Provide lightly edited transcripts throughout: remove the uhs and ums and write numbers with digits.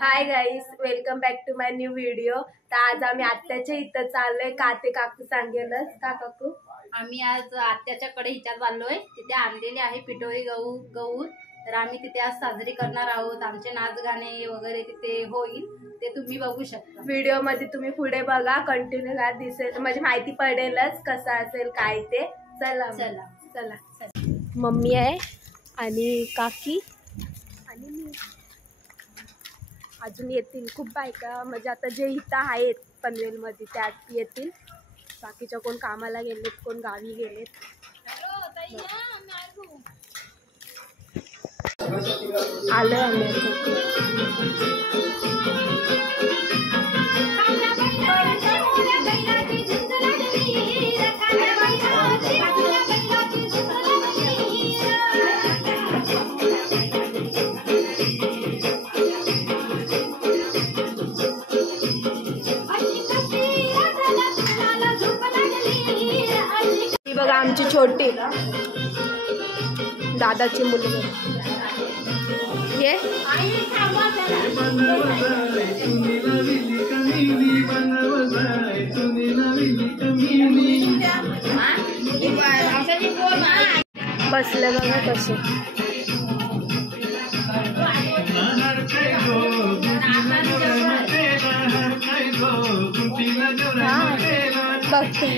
High guys, welcome back to my new video. तर आज आम्ही आत्याच्या इथं चाललोय का ते काकू सांगेलच का काकू। आम्ही आज आत्याच्याकडे हिच्यात चाललोय। तिथे आणलेले आहे पिठोरी गहू तर आम्ही तिथे आज साजरी करणार आहोत। आमचे नाच गाणे वगैरे तिथे होईल, ते तुम्ही बघू शकता। व्हिडिओ मध्ये तुम्ही पुढे बघा, कंटिन्यू दिसेल म्हणजे माहिती पडेलच कसं असेल काय ते। चला चला चला। मम्मी आहे आणि काकी आणि मी, अजून येतील खूप बायका, म्हणजे आता जे इथं आहेत पनवेलमध्ये त्यात येतील। बाकीच्या कोण कामाला गेलेत, कोण गावी गेलेत। आलं आम्ही बघा, आमची छोटी दादाची मुलगी ये। बसले बघा कसे। बघते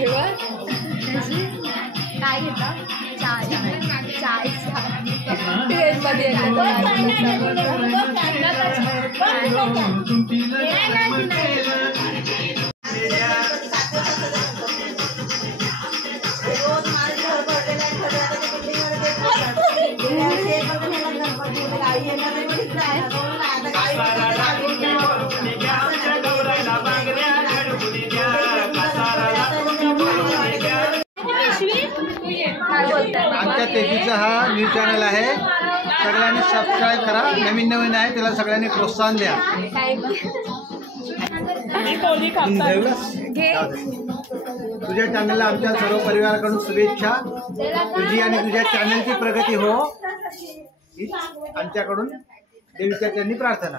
काय घेता चाय ट्रेन मध्ये आमच्या तेजीचा हा न्यूज चॅनल आहे, सगळ्यांनी सबस्क्राईब करा। नवीन नवीन आहे त्याला सगळ्यांनी प्रोत्साहन द्या। तुझ्या चॅनलला आमच्या सर्व परिवाराकडून शुभेच्छा। तुझी आणि तुझ्या चॅनलची प्रगती हो हीच आमच्याकडून देवीच्या चरणी प्रार्थना।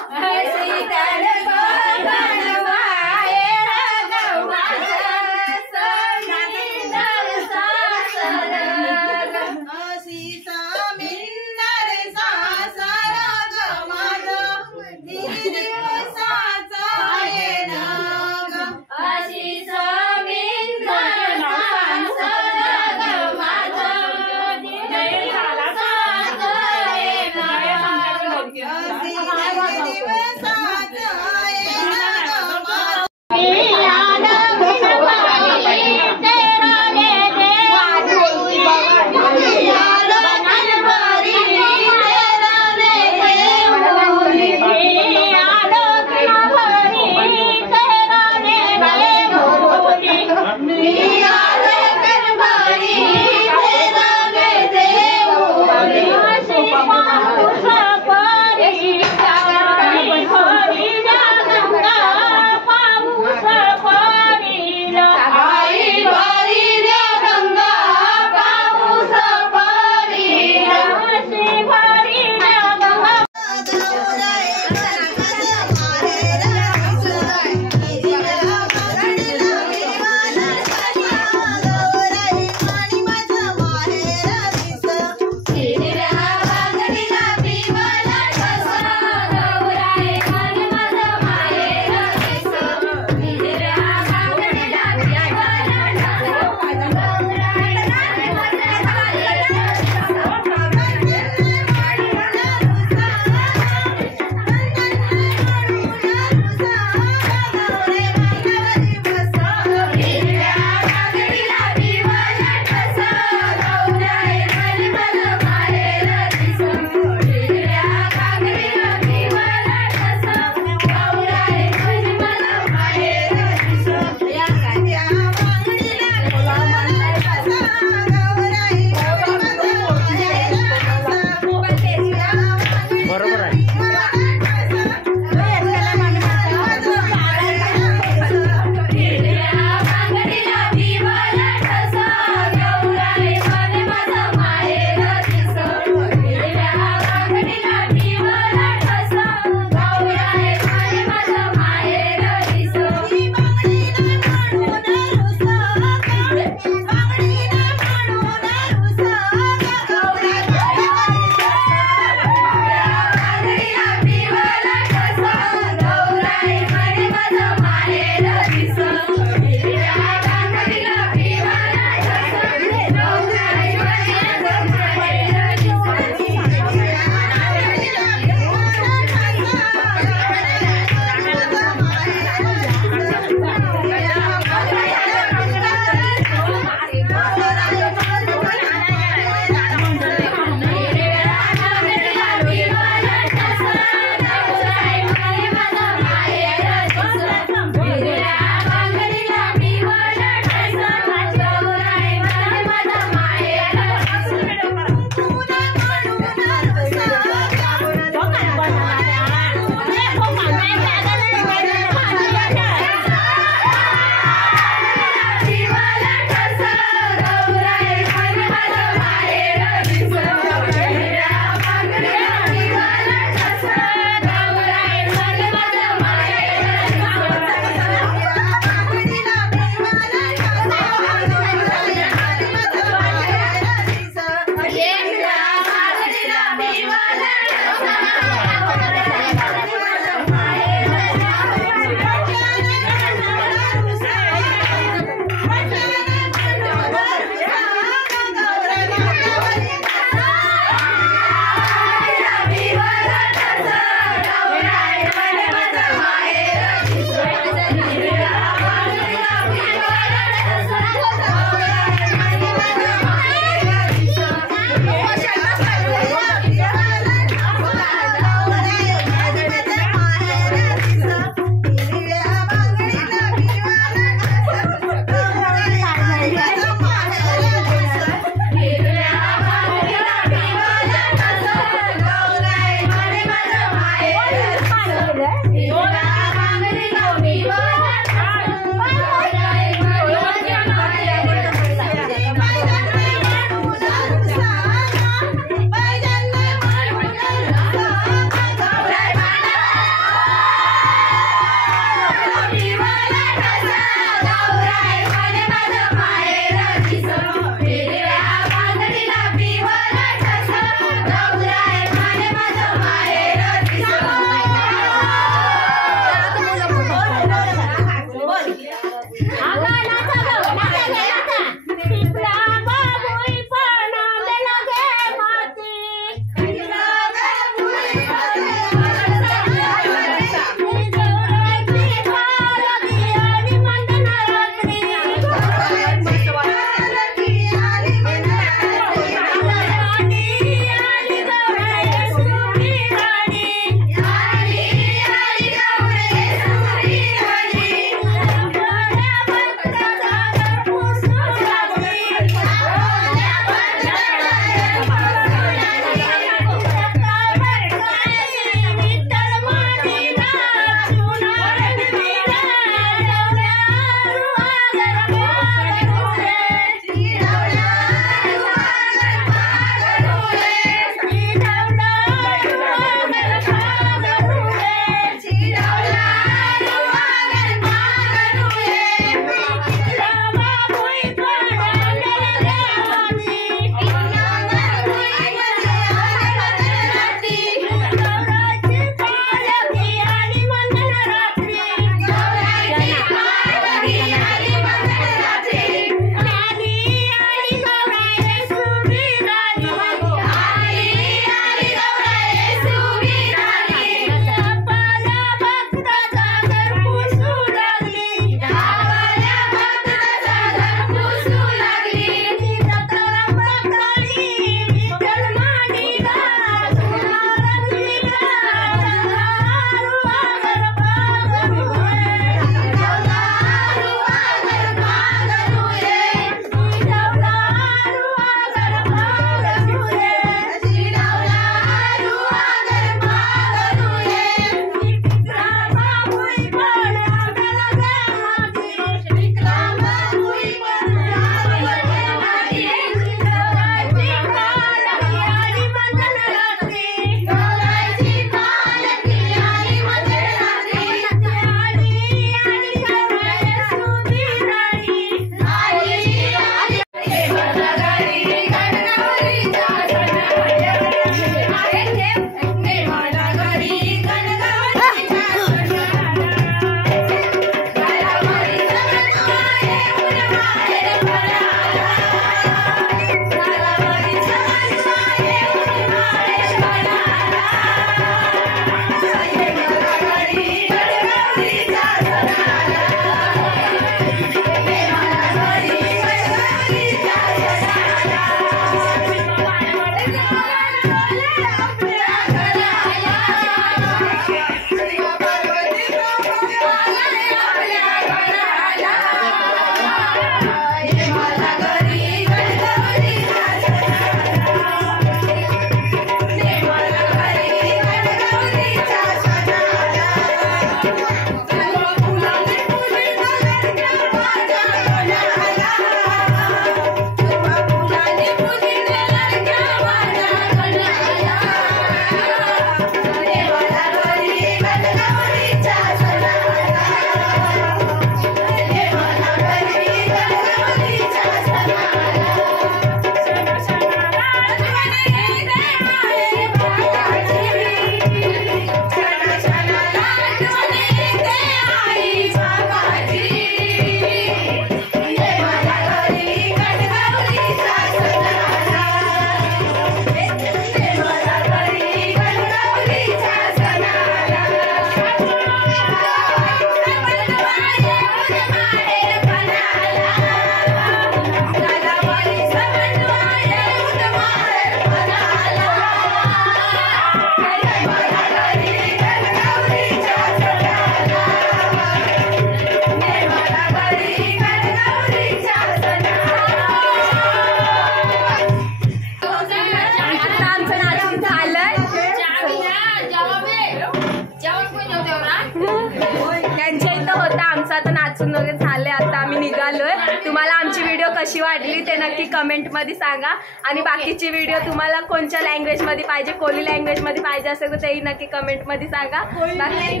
वाचून वगैरे झाले. आता आम्ही निघालोय. तुम्हाला आमची व्हिडिओ कशी वाटली ते नक्की कमेंटमध्ये सांगा. आणि बाकीची व्हिडिओ तुम्हाला कोणत्या लँग्वेजमध्ये पाहिजे, कोणी लँग्वेजमध्ये पाहिजे असेल तर तेही नक्की कमेंटमध्ये सांगा. बाकी